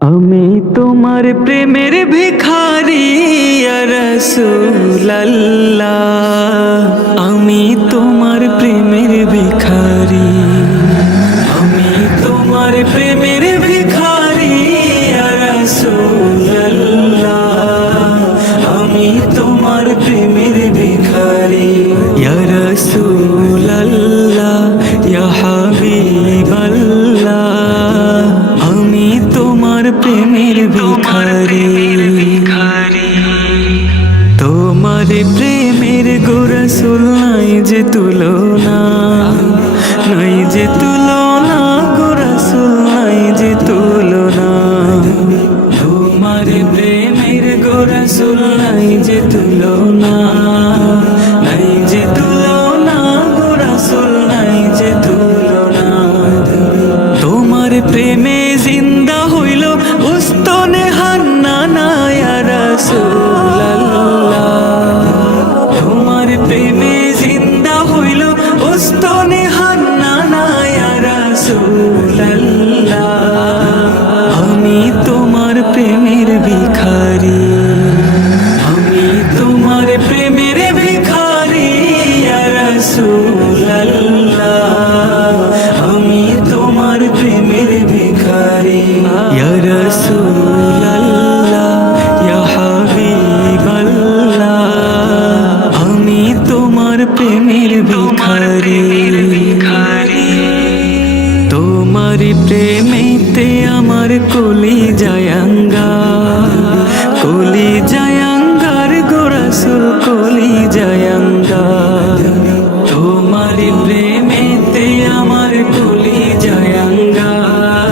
আমি তোমার প্রেমের ভিখারি ইয়া রাসূলুল্লাহ, আমি তোমার প্রেমের ভিখারি। আমি তোমার প্রেমের ভিখারি ইয়া রাসূলুল্লাহ, আমি তোমার প্রেমের ভিখারি। ইয়া রাসূলুল্লাহ ইয়া হাবিবাল্লাহ, আমি তোমার প্রেমের ভিখারি। তোমার প্রেমের গো রাসূল নাই যে তুলনা, নাই যে তুলনা গো রাসূল নাই যে তুলনা। তোমার প্রেমের গো রাসূল নাই যে তুলনা, নাই যে তুলনা গো রাসূল নাই যে তুলনা। তোমার প্রেমে জিন্দা হইল উস্তনে হান্নানা ইয়া রাসূলুল্লাহ, তোমার প্রেমে জিন্দা হইল উস্তনে হান্নানা ইয়া রাসূলুল্লাহ, আমি তোমার প্রেমের ভিখারি। আমি তোমার প্রেমের ভিখারি ইয়া রাসূলুল্লাহ, আমি তোমার প্রেমের ভিখারি। ইয়া রাসূলুল্লাহ ইয়া হাবিবাল্লাহ, আমি তোমার প্রেমের ভিখারি। তোমার প্রেমেতে আমার কলি জায়াঙ্গার, কলি জায়াঙ্গার গো রাসূল কলি জায়াঙ্গার। তোমার প্রেমেতে আমার কলি জায়াঙ্গার,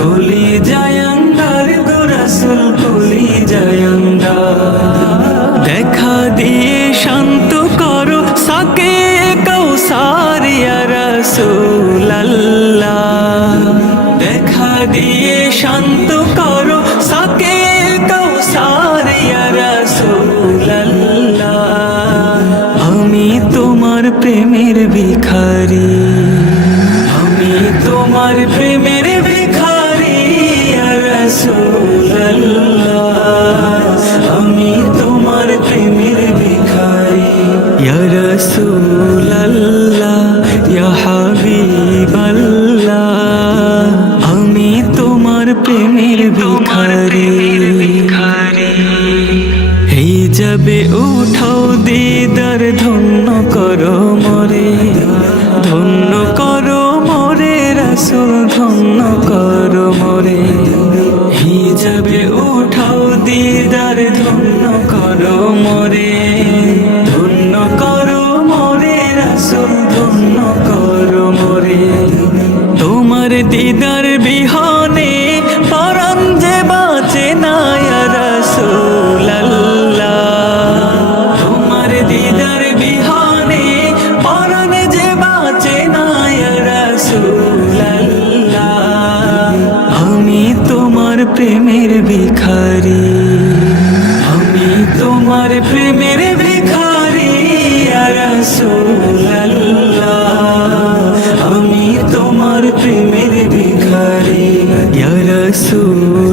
কলি জায়াঙ্গার গো রাসূল কলি জায়াঙ্গার। দেখা দিয়ে শান্ত করো সাকে কাউসার ইয়া রাসূলুল্লাহ, দেখা দিয়ে শান্ত করো সাকে কাউসার ইয়া রাসূলুল্লাহ, আমি তোমার প্রেমের ভিখারি। আমি তোমার প্রেমের ভিখারি ইয়া রাসূলুল্লাহ, আমি তোমার প্রেমের ভিখারি। ইয়া রাসূলুল্লাহ ইয়া হাবিবাল্লাহ, আমি তোমার প্রেমের ভিখারি। এই যাবে উঠাও দিদার ধন্য করো মোরে, ধন্য করো মোরে রাসূল ধন্য করো মোরে। এই যাবে উঠাও দিদার ধন্য করো মোরে, ধন্য করো মোরে রাসূল ধন্য করো মোরে। তোমার দিদার বিহনে পরাণ যে বাঁচে না ইয়া রাসূলুল্লাহ, তোমার দিদার বিহনে পরাণ যে বাঁচে না ইয়া রাসূলুল্লাহ, আমি তোমার প্রেমের ভিখারি। আমি তোমার প্রেমের ভিখারি ইয়া রাসূলুল্লাহ, আমি তোমার প্রেমের ভিখারি। ইয়া রাসূল